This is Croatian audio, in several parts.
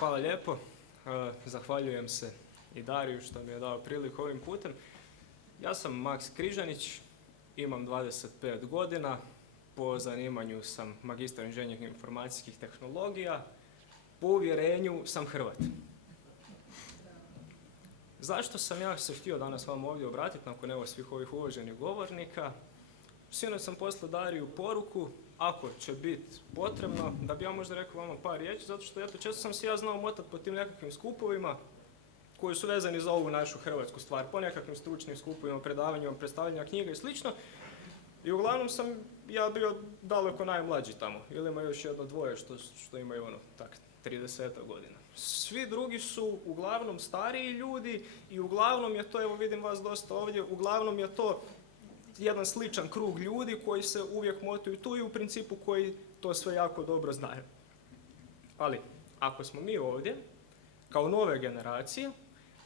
Hvala lijepo. Zahvaljujem se i Dariju što mi je dao priliku ovim putem. Ja sam Maks Križanić, imam 25 godina, po zanimanju sam magistar inženjering informacijskih tehnologija, po uvjerenju sam Hrvat. Zašto sam ja se htio danas vam ovdje obratiti nakon evo svih ovih uvaženih govornika? Sinoć sam poslao Dariju poruku, ako će biti potrebno, da bi ja možda rekao vama par riječi, zato što eto, često sam se ja znao motati po tim nekakvim skupovima koji su vezani za ovu našu hrvatsku stvar, po nekakvim stručnim skupovima, predavanjima, predstavljanja knjiga i slično. I uglavnom sam ja bio daleko najmlađi tamo, ili ima još jedno dvoje što imaju tak 30 godina. Svi drugi su uglavnom stariji ljudi i uglavnom je to, evo vidim vas dosta ovdje, uglavnom je to jedan sličan krug ljudi koji se uvijek motuju tu i u principu koji to sve jako dobro znaju. Ali, ako smo mi ovdje, kao nove generacije,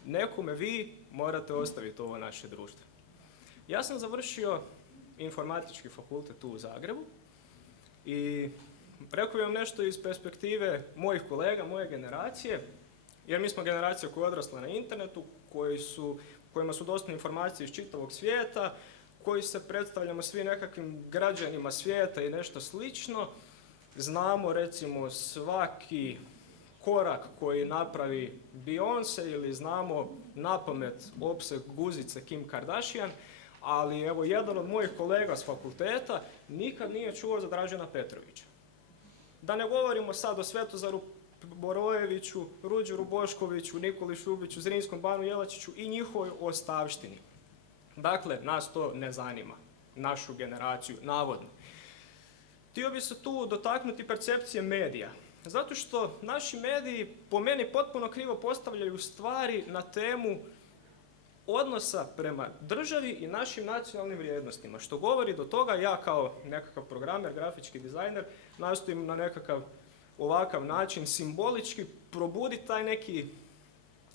nekome vi morate ostaviti ovo naše društvo. Ja sam završio informatički fakultet tu u Zagrebu i rekao bih vam nešto iz perspektive mojih kolega, moje generacije, jer mi smo generacija koja je odrasla na internetu, kojima su dostupne informacije iz čitavog svijeta, koji se predstavljamo svi nekakvim građanima svijeta i nešto slično. Znamo recimo svaki korak koji napravi Beyoncé ili znamo napamet opseg guzice Kim Kardashian, ali evo jedan od mojih kolega s fakulteta nikad nije čuo za Dražena Petrovića. Da ne govorimo sad o Svetozaru Borojeviću, Ruđeru Boškoviću, Nikoli Šubiću, Zrinskom Banu Jelačiću i njihovoj ostavštini. Dakle, nas to ne zanima, našu generaciju, navodno. Htio bi se tu dotaknuti percepcije medija, zato što naši mediji po meni potpuno krivo postavljaju stvari na temu odnosa prema državi i našim nacionalnim vrijednostima, što govori do toga ja kao nekakav programer, grafički dizajner nastojim na nekakav ovakav način simbolički probuditi taj neki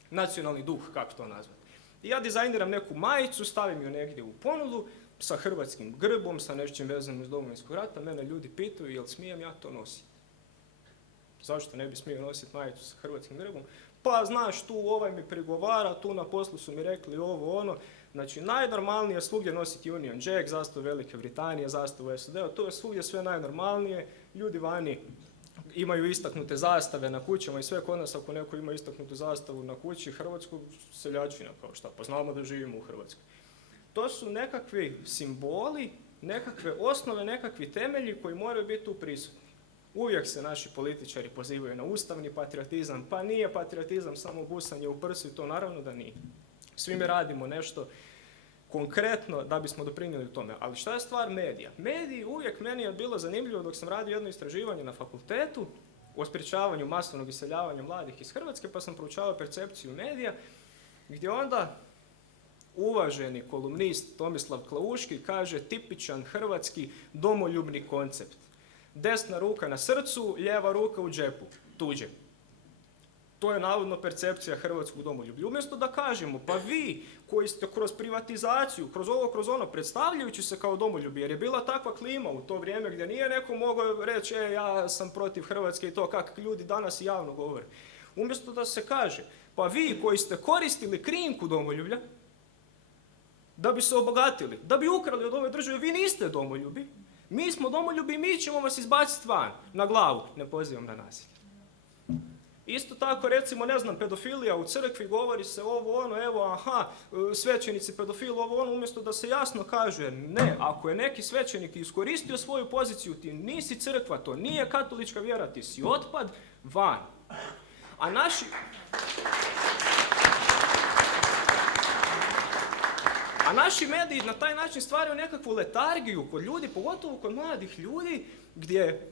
nacionalni duh, kako to nazvati. I ja dizajniram neku majicu, stavim ju negdje u ponudu sa hrvatskim grbom, sa nečim vezanim iz Domovinskog rata, mene ljudi pitaju jel smijem ja to nositi. Zašto ne bi smio nositi majicu sa hrvatskim grbom? Pa znaš, tu ovaj mi prigovara, tu na poslu su mi rekli ovo ono. Znači najnormalnije je svugdje nositi Union Jack, zastavu Velike Britanije, zastavu SAD-a, to je svugdje sve najnormalnije. Ljudi vani imaju istaknute zastave na kućama i sve kod nas ako neko ima istaknutu zastavu na kući, hrvatsku seljačina kao šta, pa znamo da živimo u Hrvatskoj. To su nekakvi simboli, nekakve osnove, nekakvi temelji koji moraju biti tu prisutni. Uvijek se naši političari pozivaju na ustavni patriotizam, pa nije patriotizam samo busanje u prsu i to naravno da nije. Svi mi radimo nešto konkretno da bismo doprinijeli tome. Ali šta je stvar medija? Mediji uvijek meni je bilo zanimljivo dok sam radio jedno istraživanje na fakultetu o sprječavanju masovnog iseljavanja mladih iz Hrvatske, pa sam proučavao percepciju medija, gdje onda uvaženi kolumnist Tomislav Klauški kaže tipičan hrvatski domoljubni koncept. Desna ruka na srcu, lijeva ruka u džepu, tuđe. To je navodno percepcija hrvatskog domoljublja. Umjesto da kažemo, pa vi koji ste kroz privatizaciju, kroz ovo, kroz ono, predstavljajući se kao domoljubi, jer je bila takva klima u to vrijeme gdje nije neko mogao reći, ja sam protiv Hrvatske i to kako ljudi danas javno govore. Umjesto da se kaže, pa vi koji ste koristili krimku domoljublja, da bi se obogatili, da bi ukrali od ove države, vi niste domoljubi, mi smo domoljubi i mi ćemo vas izbaciti van, na glavu, ne pozivam na nasilje. Isto tako, recimo, ne znam, pedofilija u crkvi, govori se ovo, ono, evo, aha, svećenici pedofili, ovo, ono, umjesto da se jasno kaže, ne, ako je neki svećenik iskoristio svoju poziciju, ti nisi crkva, to nije katolička vjera, ti si otpad, van. A naši mediji na taj način stvaraju nekakvu letargiju kod ljudi, pogotovo kod mladih ljudi, gdje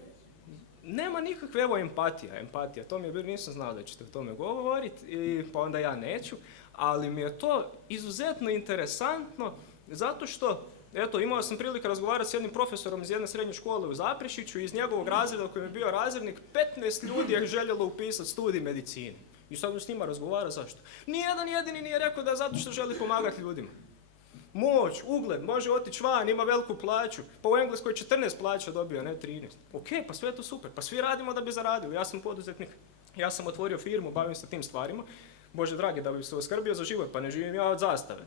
nema nikakve, evo, empatija, to mi je bilo, nisam znao da ćete o tome govoriti, pa onda ja neću, ali mi je to izuzetno interesantno, zato što, eto, imao sam prilike razgovarati s jednim profesorom iz jedne srednje škole u Zaprešiću i iz njegovog razreda koji je bio razrednik, 15 ljudi je željelo upisati studij medicine. I sad s njima razgovara zašto. Nijedan jedini nije rekao da je zato što želi pomagati ljudima. Moć, ugled, može otići van, ima veliku plaću. Pa u Engleskoj 14 plaća dobio, ne 13. Ok, pa sve je to super. Pa svi radimo da bi zaradili. Ja sam poduzetnik. Ja sam otvorio firmu, bavim se tim stvarima. Bože dragi, da bi se oskrbio za život, pa ne živim ja od zastave.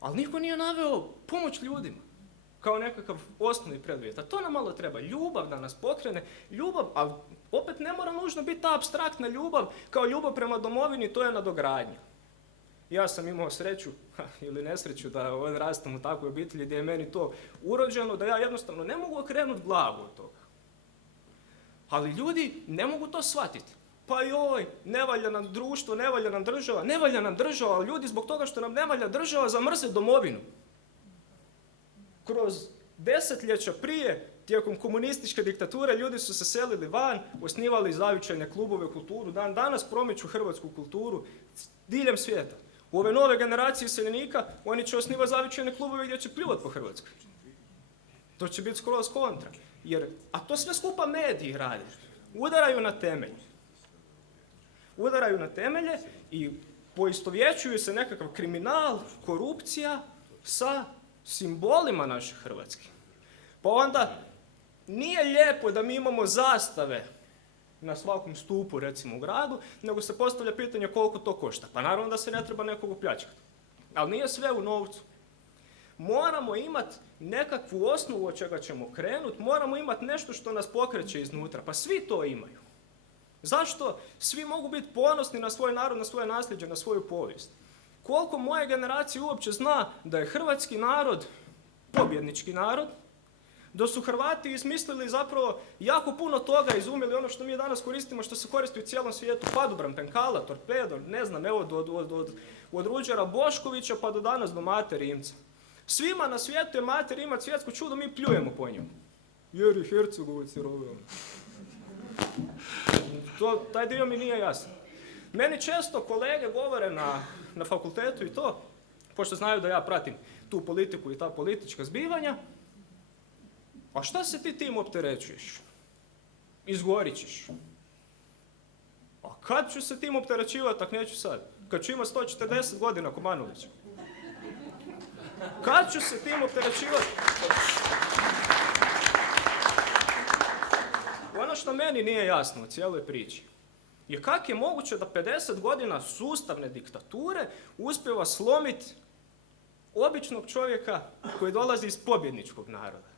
Ali niko nije naveo pomoć ljudima kao nekakav osnovni preduvjet. A to nam malo treba. Ljubav da nas pokrene. Ljubav, ali opet ne mora nužno biti ta apstraktna ljubav kao ljubav prema domovini, to je nadogradnja. Ja sam imao sreću ili nesreću da odrastam u takvoj obitelji gdje je meni to urođeno, da ja jednostavno ne mogu okrenuti glavu od toga. Ali ljudi ne mogu to shvatiti. Pa joj, ne valja nam društvo, ne valja nam država, ali ljudi zbog toga što nam ne valja država zamrze domovinu. Kroz desetljeća prije, tijekom komunističke diktature, ljudi su se selili van, osnivali zavičajne klubove, kulturu, danas promiču hrvatsku kulturu diljem svijeta. U ove nove generacije iseljenika, oni će osnivati zavičajne klubove gdje će pljuvati po Hrvatskoj. To će biti skroz kontra. A to sve skupa mediji rade. Udaraju na temelje i poistovjećuju se nekakav kriminal, korupcija sa simbolima naše Hrvatske. Pa onda nije lijepo da mi imamo zastave na svakom stupu, recimo u gradu, nego se postavlja pitanje koliko to košta. Pa naravno da se ne treba nekog opljačkati. Ali nije sve u novcu. Moramo imati nekakvu osnovu od čega ćemo krenuti, moramo imati nešto što nas pokreće iznutra. Pa svi to imaju. Zašto svi mogu biti ponosni na svoj narod, na svoje nasljeđe, na svoju povijest? Koliko moje generacije uopće zna da je hrvatski narod pobjednički narod, da su Hrvati izmislili zapravo jako puno toga, izumjeli ono što mi danas koristimo, što se koristi u cijelom svijetu, padobran, penkala, torpedo, ne znam, evo od Ruđera Boškovića pa do danas do Mate Rimca. Svima na svijetu je Mate Rimac svjetsko čudo, mi pljujemo po njemu. Jer je Hercegovac jer ovo. Taj dio mi nije jasan. Meni često kolege govore na fakultetu i to, pošto znaju da ja pratim tu politiku i ta politička zbivanja, a šta se ti tim opterećuješ? Izgorit ćeš. A kad ću se tim opterećivati, tak neću sad? Kad ću imati 140 godina ko Manolić. Kad ću se tim opterećivati? Ono što meni nije jasno u cijeloj priči je kako je moguće da 50 godina sustavne diktature uspijeva slomiti običnog čovjeka koji dolazi iz pobjedničkog naroda.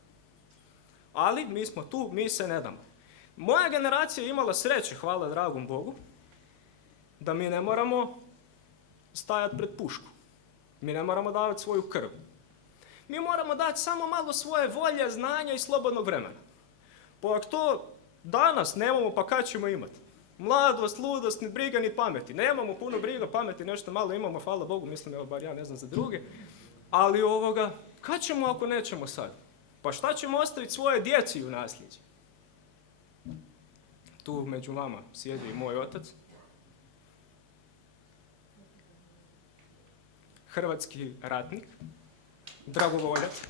Ali mi smo tu, mi se ne damo. Moja generacija je imala sreće, hvala dragom Bogu, da mi ne moramo stajati pred pušku. Mi ne moramo davati svoju krv. Mi moramo dati samo malo svoje volje, znanja i slobodnog vremena. Pa ako to danas nemamo, pa kad ćemo imati? Mladost, ludost, ni briga, ni pameti. Nemamo puno briga, pameti, nešto malo imamo, hvala Bogu, mislim, evo, bar ja ne znam za druge. Ali kad ćemo ako nećemo sad? Pa šta ćemo ostaviti svoje djeci u nasljeđe? Tu među vama sjedi i moj otac. Hrvatski ratnik, dragovoljac.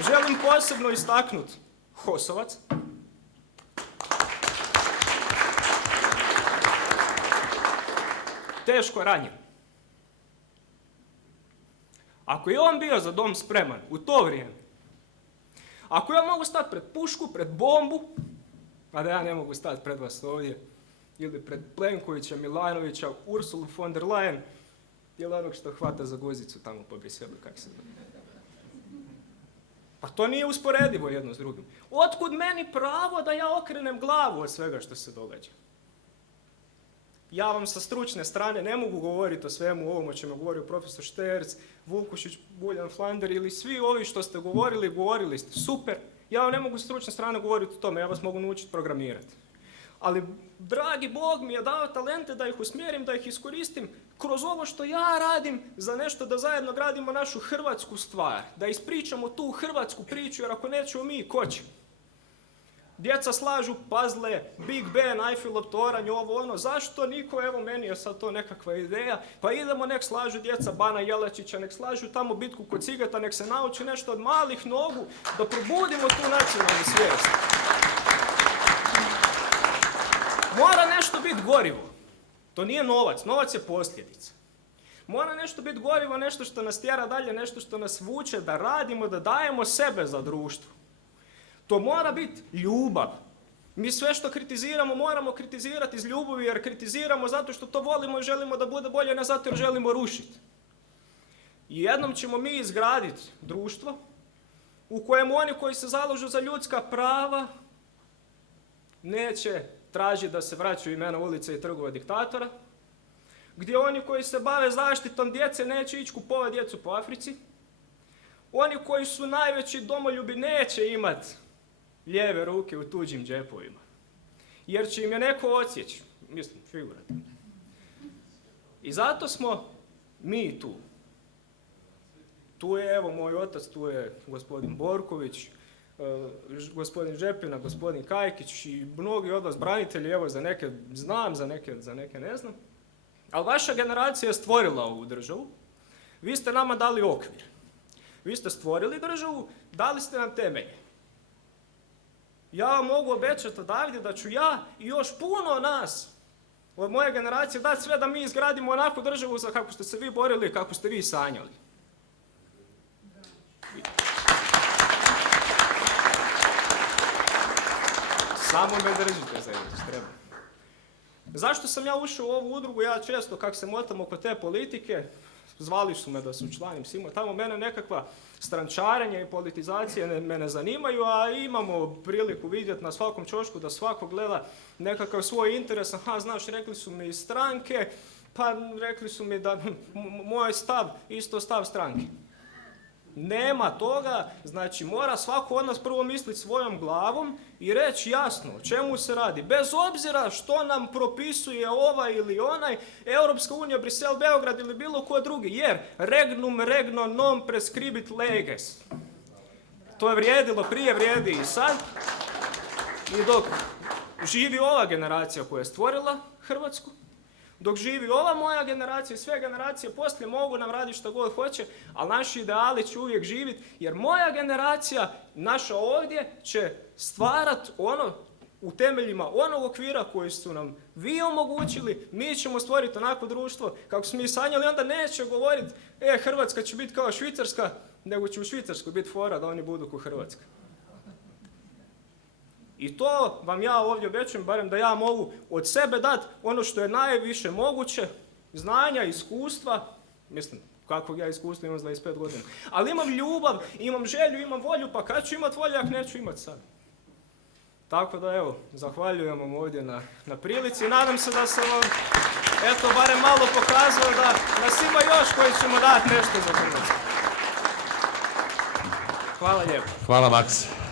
Želim posebno istaknuti HOS-ovac. Teško ranjen. Ako je on bio za dom spreman u to vrijeme, ako ja mogu stati pred pušku, pred bombu, a da ja ne mogu stati pred vas ovdje, ili pred Plenkovića, Milanovića, Ursulu von der Leyen, ili onog što hvata za guzicu tamo po Briselu, kak se zove. Pa to nije usporedivo jedno s drugim. Otkud meni pravo da ja okrenem glavu od svega što se događa? Ja vam sa stručne strane ne mogu govoriti o svemu ovom o čemu je govorio profesor Šterc, Vukušić, Buljan, Flander ili svi ovi što ste govorili ste super. Ja vam ne mogu sa stručne strane govoriti o tome, ja vas mogu naučiti programirati. Ali, dragi Bog mi je dao talente da ih usmjerim, da ih iskoristim kroz ovo što ja radim za nešto da zajedno gradimo našu hrvatsku stvar. Da ispričamo tu hrvatsku priču, jer ako nećemo mi, ko će? Djeca slažu puzzle, Big Ben, Eiffelov toranj, ovo ono. Zašto niko, evo meni je sad to nekakva ideja, pa idemo nek slažu djeca Bana Jelačića, nek slažu tamo bitku kod Cigeta, nek se nauči nešto od malih nogu, da probudimo tu nacionalnu svijest. Mora nešto biti gorivo. To nije novac, novac je posljedica. Mora nešto biti gorivo, nešto što nas tjera dalje, nešto što nas vuče da radimo, da dajemo sebe za društvo. To mora biti ljubav. Mi sve što kritiziramo moramo kritizirati iz ljubavi, jer kritiziramo zato što to volimo i želimo da bude bolje, ne zato jer želimo rušiti. I jednom ćemo mi izgraditi društvo u kojem oni koji se zalažu za ljudska prava neće tražiti da se vraćaju imena ulice i trgova diktatora, gdje oni koji se bave zaštitom djece neće ići kupovati djecu po Africi, oni koji su najveći domoljubi neće imati lijeve ruke u tuđim džepovima, jer će im je neko odsjeći, mislim, figurativno. I zato smo mi tu. Tu je, evo, moj otac, tu je gospodin Borković, gospodin Žepina, gospodin Kajkić i mnogi od vas branitelji, evo, za neke znam, za neke ne znam. Ali vaša generacija je stvorila ovu državu, vi ste nama dali okvir. Vi ste stvorili državu, dali ste nam temelje. Ja vam mogu obećati odavde da ću ja i još puno nas od moje generacije dati sve da mi izgradimo onakvu državu za kako ste se vi borili i kako ste vi sanjali. Samo me držite za jedno, treba. Zašto sam ja ušao u ovu udrugu? Ja često, kako se motam oko te politike, zvali su me da se učlanim svima tamo, mene nekakva strančarenja i politizacije me ne zanimaju, a imamo priliku vidjeti na svakom ćošku da svako gleda nekakav svoj interes. Aha, znaš, rekli su mi iz stranke, pa rekli su mi da moj stav, isto stav stranke. Nema toga, znači mora svako od nas prvo misliti svojom glavom i reći jasno o čemu se radi. Bez obzira što nam propisuje ovaj ili onaj, Europska unija, Brisel, Beograd ili bilo ko drugi, jer regnum regno non prescribit leges. To je vrijedilo prije, vrijedi i sad. I dok živi ova generacija koja je stvorila Hrvatsku, dok živi ova moja generacija i sve generacije poslije mogu nam raditi što god hoće, ali naši ideali će uvijek živjeti, jer moja generacija, naša ovdje, će stvarati ono u temeljima onog okvira koji su nam vi omogućili. Mi ćemo stvoriti onako društvo kako smo mi sanjali, onda neće govoriti Hrvatska će biti kao Švicarska, nego će u Švicarskoj biti fora da oni budu kao Hrvatska. I to vam ja ovdje obećujem, barem da ja mogu od sebe dati ono što je najviše moguće, znanja, iskustva, mislim, kakvog ja iskustva imam za 25 godina, ali imam ljubav, imam želju, imam volju, pa kad ću imat volju, ako neću imat sad. Tako da evo, zahvaljujem vam ovdje na prilici i nadam se da sam vam, eto, barem malo pokazao da nas ima još koji ćemo dati nešto za Hrvatsku. Hvala lijepo. Hvala, Maks.